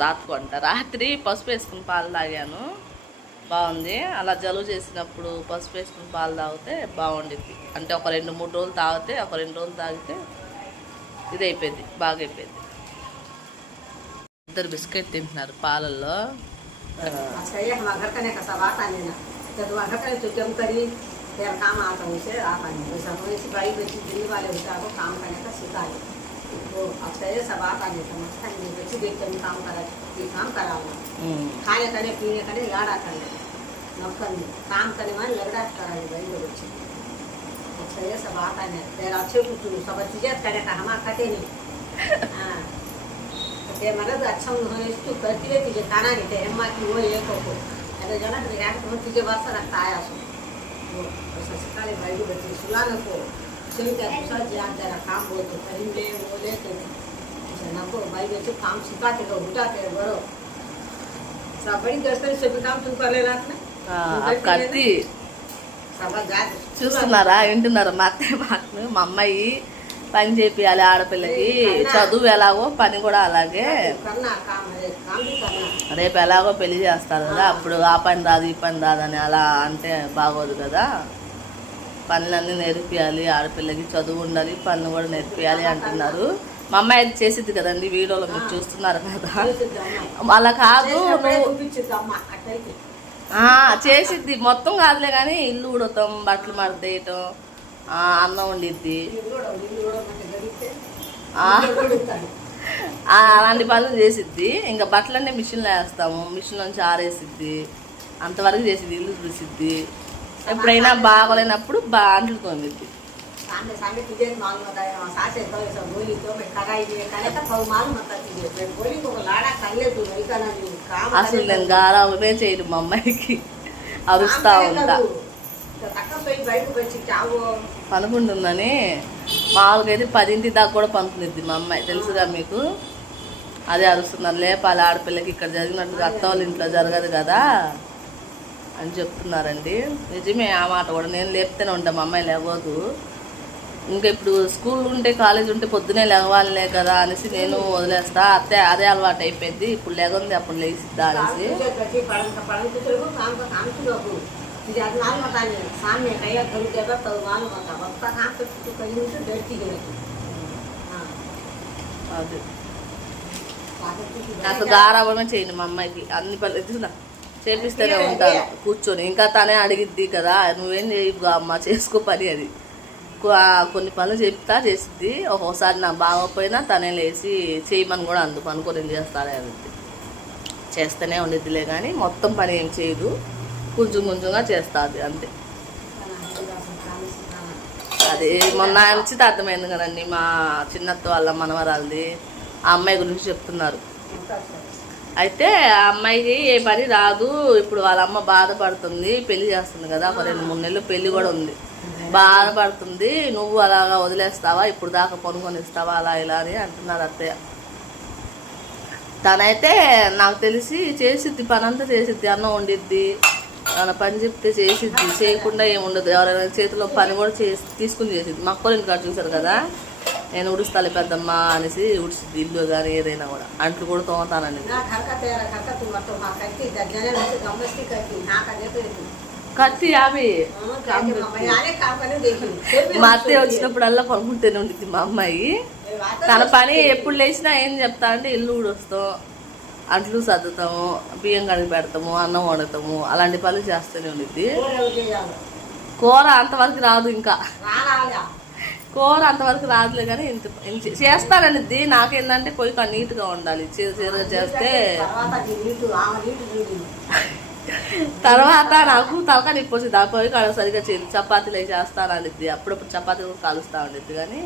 రాత్రుకుంట రాత్రి పసుపు వేసుకుని పాలు తాగాను బాగుంది అలా జలుబు చేసినప్పుడు పసుపు వేసుకుని పాలు తాగితే బాగుండిద్ది అంటే ఒక రెండు మూడు రోజులు తాగితే ఒక రెండు రోజులు తాగితే ఇది అయిపోయింది బాగా అయిపోయింది ఇద్దరు బిస్కెట్ తింటున్నారు పాలల్లో अच्छा ये हम घर करने का सब आता नहीं ना जब वहाँ घर करे तो जम करी तेरा काम आता है उसे आता नहीं वैसा कोई सिपाही बच्ची दिल्ली वाले होते हैं, आपको काम करने का सिखा दे तो अच्छा ये सब आप आने समझता ही नहीं बच्ची देख कर काम करा काम कराओ हम्म। खाने करे पीने करे लाड़ा करने नौकर में काम करने में लगड़ा करा भाई लोग बच्चे। अच्छा ये सब आता है तेरा अच्छे कुछ सब चीज़ें करे का हम कटे नहीं। हाँ। तो ते मरद तो अच्छा उन्होंने तू करती रहे तुझे खाना नहीं थे अम्मा की वो ये को अरे जाना तुझे तुझे वर्ष रखता आया सो। वो तो ससकाले भाई को बच्चे सुला रखो शेवटी त्या दिवसात जे त्याला काम बोलतो करीमले बोले ते असं नको बाई बच्चे काम शिकाते का उठाते बरं सकाळी दसतरी सगळी काम तुम्ही करले राहत ना ఆ, ఆ కత్తి सभा जात చూస్తున్నారా వింటున్నారా మా అత్తయ్య మాటలు మా అమ్మాయి పని చేపియాలి ఆడపిల్లకి చదువు ఎలాగో పని కూడా అలాగే करना काम है काम भी करना రేపు ఎలాగో పెళ్లి చేస్తారు కదా అప్పుడు ఆ పని రాదు ఈ పని రాదని అలా అంటే బాగోదు కదా పనులన్నీ నేర్పియాలి ఆడపిల్లకి చదువు ఉండాలి పనులు కూడా నేర్పియాలి అంటున్నారు. మా అమ్మాయి అది చేసిద్ది కదండి వీడియోలో మీరు చూస్తున్నారు కదా. అలా కాదు చేసిద్ది. మొత్తం కాదులే కానీ ఇల్లు ఉడతాం బట్టలు మడతేయటం అన్నం వండిద్ది. అలాంటి పనులు చేసిద్ది. ఇంకా బట్టలన్నీ మిషన్లో వేస్తాము మిషన్ నుంచి ఆరేసిద్ది. అంతవరకు చేసిద్ది ఇల్లు చూసిద్ది ఎప్పుడైనా బాగోలేనప్పుడు బాగా తోమిద్ది అసలు నేను గారాలనే చేయను మా అమ్మాయికి. అరుస్తా ఉంటా. పనుకుంటుందని మామూలుగా అయితే పదింటి దాకా కూడా పనుకునిద్ది మా అమ్మాయి. తెలుసుగా మీకు? అదే అరుస్తున్నారు లేపాలి ఆడపిల్లకి ఇక్కడ జరిగినట్టు అత్త ఇంట్లో జరగదు కదా. అని చెప్తున్నారండి. నిజమే ఆ మాట కూడా. నేను లేపుతూనే ఉంటాం అమ్మాయి లేవదు. ఇంకా ఇప్పుడు స్కూల్ ఉంటే కాలేజ్ ఉంటే పొద్దునే లేవాలనే కదా అనేసి నేను వదిలేస్తా. అత్తే అదే అలవాటు అయిపోయింది. ఇప్పుడు లేకుంది అప్పుడు లేచిద్దా అనేసి. అది నాకు గారాభమే చేయండి మా అమ్మాయికి. అన్ని పనులు చేపిస్తూనే ఉంటాను కూర్చొని. ఇంకా తనే అడిగిద్ది కదా నువ్వేం చేయవు అమ్మ చేసుకో పని అది కొన్ని పనులు చెప్తా చేసిద్ది. ఒక్కోసారి నా బాగోపోయినా తనే లేచి చేయమని కూడా అందు పనుకొని చేస్తాడే అని చేస్తూనే ఉండిద్దిలే కానీ మొత్తం పని ఏం చేయదు కొంచెం కొంచెంగా చేస్తుంది అంతే. అది మొన్న నుంచి అర్థమైంది కదండి మా చిన్నత్త వాళ్ళ మనవరాలది ఆ అమ్మాయి గురించి చెప్తున్నారు. అయితే ఆ అమ్మాయికి ఏ పని రాదు. ఇప్పుడు వాళ్ళ అమ్మ బాధపడుతుంది. పెళ్ళి చేస్తుంది కదా. ఒక రెండు మూడు నెలలు పెళ్ళి కూడా ఉంది. బాధపడుతుంది. నువ్వు అలాగా వదిలేస్తావా? ఇప్పుడు దాకా కొనుక్కొని ఇస్తావా? అలా ఇలా అని అంటున్నారు అత్తయ్య. తనైతే నాకు తెలిసి చేసిద్ది పని అంతా చేసిద్ది. అన్నం వండిద్ది. తన పని చెప్తే చేసిద్ది. చేయకుండా ఏముండదు ఎవరైనా చేతిలో పని కూడా చేసి తీసుకుని చేసిద్ది. మా అక్కలు చూసారు కదా. నేను ఉడుస్తాలి పెద్దమ్మ అనేసి ఉడిచింది ఇల్లు కానీ ఏదైనా కూడా. అంట్లు కూడా తోమతానని. కత్తి యాభై మా అత్తయ్య వచ్చినప్పుడల్లా కొనుక్కుంటేనే ఉండిద్ది మా అమ్మాయి. తన పని ఎప్పుడు లేచినా ఏం చెప్తా అంటే ఇల్లు ఊడొస్తాం. అంట్లు సర్దుతాము. బియ్యం కడిగి పెడతాము. అన్నం వండుతాము. అలాంటి పనులు చేస్తూనే ఉండిద్ది. కూర అంతవరకు రాదు ఇంకా. కూర అంతవరకు రాదులే కానీ ఇంత ఇంత- చేస్తాననిద్ది నాకేందంటే నీట్గా ఉండాలి. చీరగా చేస్తే తర్వాత నాకు తలక నొప్పి వచ్చింది ఆ పొయ్యి కాడ సరిగా చేయదు చపాతీలు అవి చేస్తాననిద్ది అప్పుడప్పుడు చపాతీ కూడా కాలుస్తూ ఉండిద్ది కానీ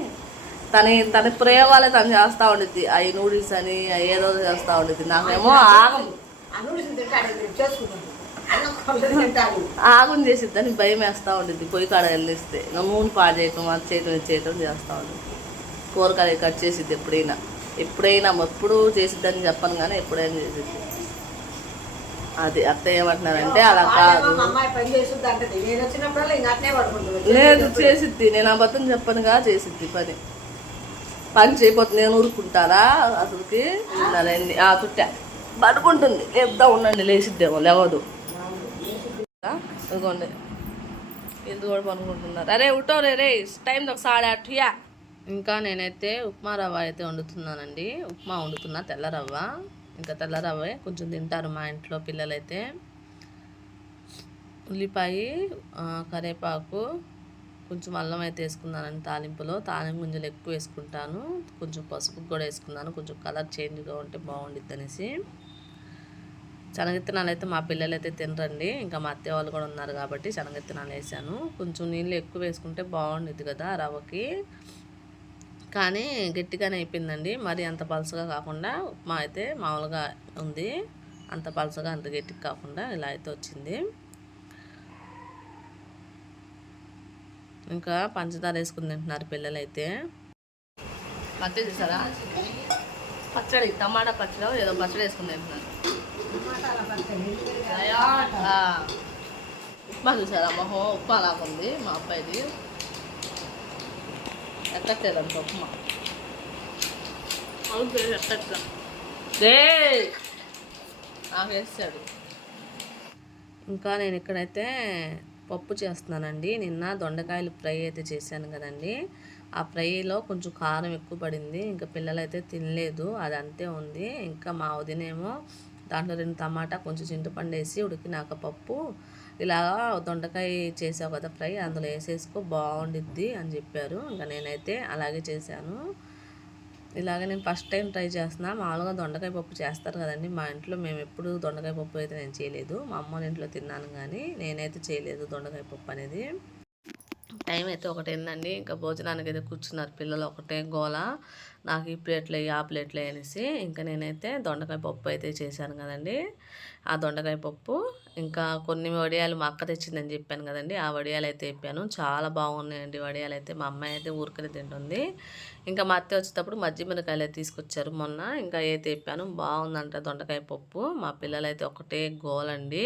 తన తన ప్రయోగాలే తను చేస్తూ ఉండిద్ది. అవి నూడిల్స్ అని అవి ఏదో చేస్తూ ఉండిద్ది. నాకేమో ఆగం. అనుడిసి తింటాడు మీరు చేసుకుంటాడు అన్నం కొందరు తింటాడు ఆగం చేసిద్దని భయం వేస్తూ ఉండిద్ది. పొయ్యి కాడ వెళ్ళిస్తే. నూనె పాడు చేయటం అది చేయటం ఇది చేయటం చేస్తూ ఉండిద్ది. కూరగాయలు కట్ చేసిద్ది ఎప్పుడైనా. ఎప్పుడైనా ఎప్పుడు చేసిద్దని చెప్పను కానీ ఎప్పుడైనా చేసిద్ది. అది అత్త ఏమంటున్నారంటే అలా కాదు. లేదు చేసిద్ది. నేను అబద్ధం చెప్పనుగా చేసిద్ది పని. పని చేయకపోతే నేను ఊరుకుంటారా అసలుకి? ఆ చుట్టా. పడుకుంటుంది. లేపుతా ఉండండి లేచిద్దేమో లేవదు. ఇదిగోండి. ఇది కూడా పనుకుంటున్నారు అరే ఉటో రే రే టైం ఒక సాడే అట్టుయా ఇంకా నేనైతే ఉప్మా రవ్వ అయితే వండుతున్నానండి. ఉప్మా వండుతున్నా తెల్ల రవ్వ. ఇంకా తెల్ల రవ్వే కొంచెం తింటారు మా ఇంట్లో పిల్లలైతే. ఉల్లిపాయ కరేపాకు కరివేపాకు కొంచెం అల్లం అయితే వేసుకున్నానండి తాలింపులో. తాలింపు గింజలు ఎక్కువ వేసుకుంటాను. కొంచెం పసుపు కూడా వేసుకున్నాను. కొంచెం కలర్ చేంజ్గా ఉంటే బాగుండిద్ది అనేసి శనగిత్తనాలు అయితే మా పిల్లలు అయితే తినరండి. ఇంకా మా అత్తయ్య వాళ్ళు కూడా ఉన్నారు కాబట్టి శనగిత్తనాలు వేసాను. కొంచెం నీళ్ళు ఎక్కువ వేసుకుంటే బాగుండిద్ది కదా రవ్వకి. కానీ గట్టిగానే అయిపోయిందండి. మరి అంత పలసగా కాకుండా ఉప్మా అయితే మామూలుగా ఉంది. అంత పలసగా అంత గట్టిగా కాకుండా ఇలా అయితే వచ్చింది. ఇంకా పంచదార వేసుకుని తింటున్నారు పిల్లలు అయితే పచ్చడి చూసారా? పచ్చడి టమాటా పచ్చడి ఏదో పచ్చడి వేసుకుని తింటున్నారు. ఉప్మా చూసారా? మొహం ఉప్మా ఉంది. మా అబ్బాయిది. ఎక్కట్లేదంట ఉప్మా. నాకు వేస్తాడు ఇంకా నేను ఇక్కడైతే పప్పు చేస్తున్నానండి. నిన్న దొండకాయలు ఫ్రై అయితే చేశాను కదండి. ఆ ఫ్రైలో కొంచెం కారం ఎక్కువ పడింది. ఇంకా పిల్లలైతే తినలేదు. అది అంతే ఉంది. ఇంకా మా వదినేమో దాంట్లో రెండు టమాటా కొంచెం చింతపండు వేసి ఉడికినాక పప్పు. ఇలా దొండకాయ చేసావు కదా ఫ్రై అందులో వేసేసుకో బాగుండిద్ది అని చెప్పారు. ఇంకా నేనైతే అలాగే చేశాను. ఇలాగ నేను ఫస్ట్ టైం ట్రై చేస్తున్నా. మామూలుగా దొండకాయ పప్పు చేస్తారు కదండి. మా ఇంట్లో మేము ఎప్పుడు దొండకాయ పప్పు అయితే నేను చేయలేదు. మా అమ్మ వాళ్ళ ఇంట్లో తిన్నాను కానీ నేనైతే చేయలేదు దొండకాయ పప్పు అనేది. టైం అయితే ఒకటైందండి. ఇంకా భోజనానికి అయితే కూర్చున్నారు పిల్లలు ఒకటే గోల. నాకు ఈ ప్లేట్లు ఆ ప్లేట్లు అనేసి ఇంకా నేనైతే దొండకాయ పప్పు అయితే చేశాను కదండి. ఆ దొండకాయ పప్పు ఇంకా కొన్ని వడియాలు మా అక్క తెచ్చిందని చెప్పాను కదండి. ఆ వడియాలు అయితే చెప్పాను చాలా బాగున్నాయండి వడియాలు అయితే. మా అమ్మాయి అయితే ఊరికనే తింటుంది. ఇంకా మా అత్త వచ్చేటప్పుడు మజ్జి మిరకాయలు అయితే తీసుకొచ్చారు మొన్న. ఇంకా ఏ తెప్పాను బాగుందంట దొండకాయ పప్పు. మా పిల్లలు అయితే ఒకటే గోలండి.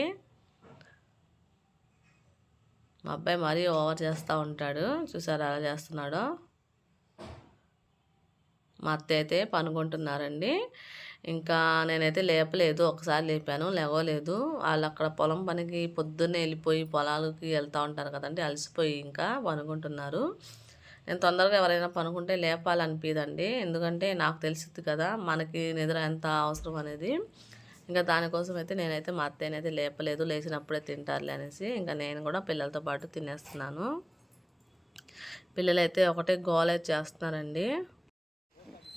మా అబ్బాయి మరీ ఓవర్ చేస్తూ ఉంటాడు. చూసారా అలా చేస్తున్నాడో? మా అత్త అయితే పనుకుంటున్నారండి. ఇంకా నేనైతే లేపలేదు. ఒకసారి లేపాను లేవలేదు. వాళ్ళు అక్కడ పొలం పనికి పొద్దున్నే వెళ్ళిపోయి పొలాలకి వెళ్తూ ఉంటారు కదండి. అలసిపోయి ఇంకా పనుకుంటున్నారు. నేను తొందరగా ఎవరైనా పనుకుంటే లేపాలనిపించదండి ఎందుకంటే నాకు తెలిసింది కదా మనకి నిద్ర ఎంత అవసరం అనేది. ఇంకా దానికోసం అయితే నేనైతే మా అత్తయ్యనైతే లేపలేదు లేచినప్పుడే తింటారులే అనేసి ఇంకా నేను కూడా పిల్లలతో పాటు తినేస్తున్నాను. పిల్లలైతే ఒకటే గోల్ చేస్తున్నారండి.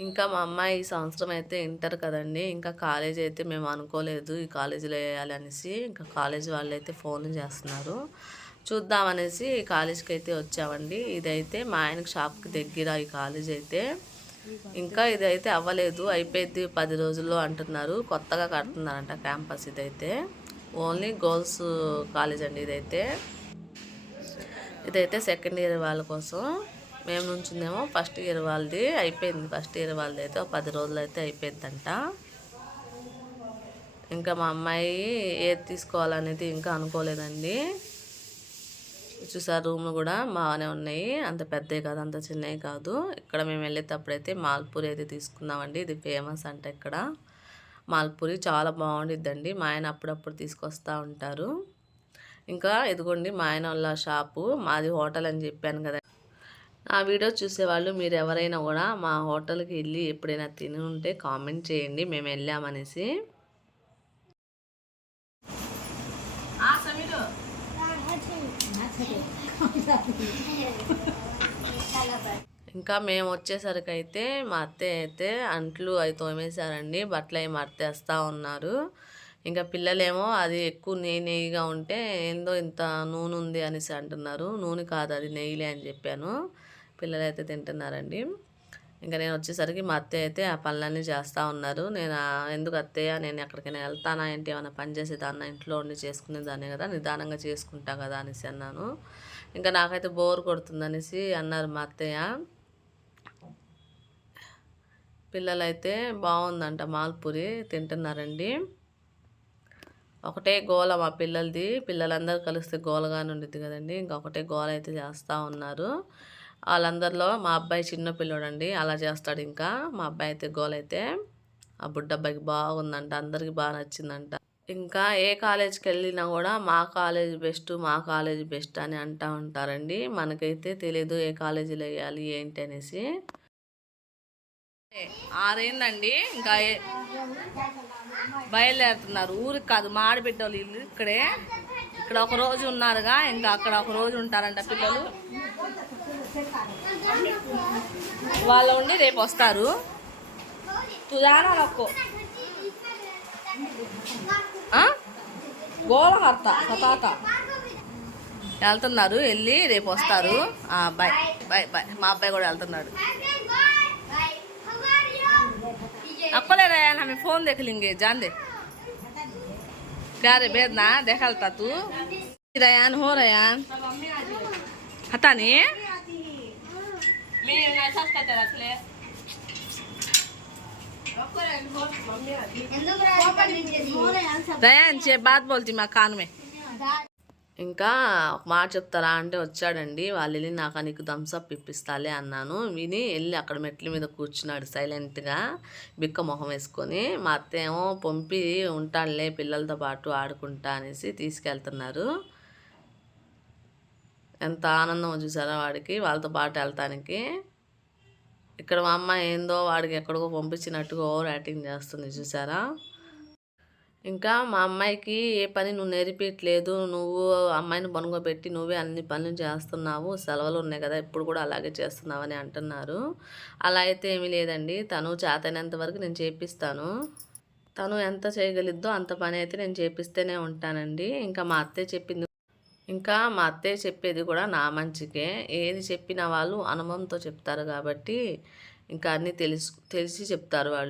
ఇంకా మా అమ్మాయి ఈ సంవత్సరం అయితే ఇంటర్ కదండి ఇంకా కాలేజ్ అయితే మేము అనుకోలేదు ఈ కాలేజీలో వేయాలి అనేసి ఇంకా కాలేజ్ వాళ్ళు అయితే ఫోన్లు చేస్తున్నారు చూద్దామనేసి ఈ కాలేజ్కి అయితే వచ్చామండి. ఇదైతే మా ఆయనకు షాప్కి దగ్గర ఈ కాలేజ్ అయితే. ఇంకా ఇదైతే అవ్వలేదు. అయిపోయింది పది రోజుల్లో అంటున్నారు. కొత్తగా కడుతున్నారంట క్యాంపస్ ఇదైతే. ఓన్లీ గర్ల్స్ కాలేజ్ అండి ఇదైతే. ఇదైతే సెకండ్ ఇయర్ వాళ్ళ కోసం. మేము నుంచిందేమో ఫస్ట్ ఇయర్ వాళ్ళది అయిపోయింది. ఫస్ట్ ఇయర్ వాళ్ళది అయితే ఒక పది రోజులు అయితే అయిపోయిందంట ఇంకా మా అమ్మాయి ఏది తీసుకోవాలనేది ఇంకా అనుకోలేదండి. చూసారు? రూమ్లు కూడా బాగానే ఉన్నాయి. అంత పెద్దవి కాదు అంత చిన్నవి కాదు. ఇక్కడ మేము వెళ్ళేటప్పుడైతే మాల్పూరి అయితే తీసుకున్నామండి. ఇది ఫేమస్ అంట ఇక్కడ. మాల్పూరి చాలా బాగుండిద్దండి. మా ఆయన అప్పుడప్పుడు తీసుకొస్తూ ఉంటారు. ఇంకా ఇదిగోండి మా ఆయన వాళ్ళ షాపు. మాది హోటల్ అని చెప్పాను కదా. నా వీడియో చూసేవాళ్ళు మీరు ఎవరైనా కూడా మా హోటల్కి వెళ్ళి ఎప్పుడైనా తిని ఉంటే కామెంట్ చేయండి. మేము వెళ్ళామనేసి. ఇంకా మేము వచ్చేసరికి అయితే మా అత్తయ్య అయితే అంట్లు అవి తోమేశారండి బట్టలు అవి మర్తేస్తూ ఉన్నారు. ఇంకా పిల్లలేమో అది ఎక్కువ నెయ్యి నెయ్యిగా ఉంటే ఏందో ఇంత నూనె ఉంది అనేసి అంటున్నారు. నూనె కాదు అది నెయ్యిలే అని చెప్పాను. పిల్లలు అయితే తింటున్నారండి. ఇంకా నేను వచ్చేసరికి మా అత్తయ్య అయితే ఆ పనులన్నీ చేస్తూ ఉన్నారు. నేను ఎందుకు అత్తయ్య? నేను ఎక్కడికైనా వెళ్తానా? ఏంటి? ఏమైనా పని చేసేదాన్న ఇంట్లో ఉండి చేసుకునేదాన్ని కదా? నిదానంగా చేసుకుంటా కదా? అనేసి అన్నాను. ఇంకా నాకైతే బోర్ కొడుతుందనేసి అన్నారు మా అత్తయ్య. పిల్లలైతే బాగుందంట మాల్పూరి తింటున్నారండి. ఒకటే గోల మా పిల్లలది. పిల్లలందరూ కలిస్తే గోలగానే ఉండిద్ది కదండి. ఇంకొకటే గోల అయితే చేస్తూ ఉన్నారు. వాళ్ళందరిలో మా అబ్బాయి చిన్న పిల్లోడండి అలా చేస్తాడు ఇంకా. మా అబ్బాయి అయితే గోలైతే అయితే ఆ బుడ్డబ్బాయికి బాగుందంట అందరికీ బాగా నచ్చిందంట. ఇంకా ఏ కాలేజ్కి వెళ్ళినా కూడా మా కాలేజ్ బెస్ట్ మా కాలేజ్ బెస్ట్ అని అంటూ ఉంటారండి. మనకైతే తెలియదు ఏ కాలేజీలో వేయాలి ఏంటి అనేసి. ఆరేందండి ఇంకా బయలుదేరుతున్నారు. ఊరికి కాదు మాడిబిడ్డ వాళ్ళు ఇల్లు ఇక్కడే. ఇక్కడ ఒక రోజు ఉన్నారుగా ఇంకా అక్కడ ఒక రోజు ఉంటారంట పిల్లలు. వాళ్ళు ఉండి రేపు వస్తారు తుజానా నొక్కో గోళహర్త సతాత వెళ్తున్నారు వెళ్ళి రేపు వస్తారు ఆ, బాయ్ బాయ్ బాయ్ మా అబ్బాయి కూడా వెళ్తున్నాడు अक्कोले रयान हमें फोन देख लेंगे जान दे क्या रे बेदना देखलता तू रयान हो रयान हता नहीं మీరు నచ్చాక చే బాత్ మా కానమే. ఇంకా ఒక మాట చెప్తారా అంటే వచ్చాడండి. వాళ్ళు వెళ్ళి నాకు నీకు థమ్స్అప్ ఇప్పిస్తాలే అన్నాను. విని వెళ్ళి అక్కడ మెట్ల మీద కూర్చున్నాడు సైలెంట్గా బిక్క మొహం వేసుకొని మా అత్త ఏమో పంపి ఉంటాడులే పిల్లలతో పాటు ఆడుకుంటా అనేసి తీసుకెళ్తున్నారు. ఎంత ఆనందం చూసారా వాడికి? వాళ్ళతో పాటు వెళ్తానికి ఇక్కడ మా అమ్మ ఏందో వాడికి ఎక్కడికో పంపించినట్టుగా ఓవర్ యాక్టింగ్ చేస్తుంది చూసారా? ఇంకా మా అమ్మాయికి ఏ పని నువ్వు నేర్పించట్లేదు నువ్వు అమ్మాయిని పనుగోబెట్టి నువ్వే అన్ని పనులు చేస్తున్నావు సెలవులు ఉన్నాయి కదా ఇప్పుడు కూడా అలాగే చేస్తున్నావు అని అంటున్నారు. అలా అయితే ఏమీ లేదండి. తను చేతనేంత వరకు నేను చేపిస్తాను. తను ఎంత చేయగలిద్దో అంత పని అయితే నేను చేపిస్తూనే ఉంటానండి. ఇంకా మా అత్తయ్య చెప్పింది ఇంకా మా అత్తయ్య చెప్పేది కూడా నా మంచికే. ఏది చెప్పిన వాళ్ళు అనుభవంతో చెప్తారు కాబట్టి ఇంకా అన్నీ తెలుసు తెలిసి చెప్తారు వాళ్ళు.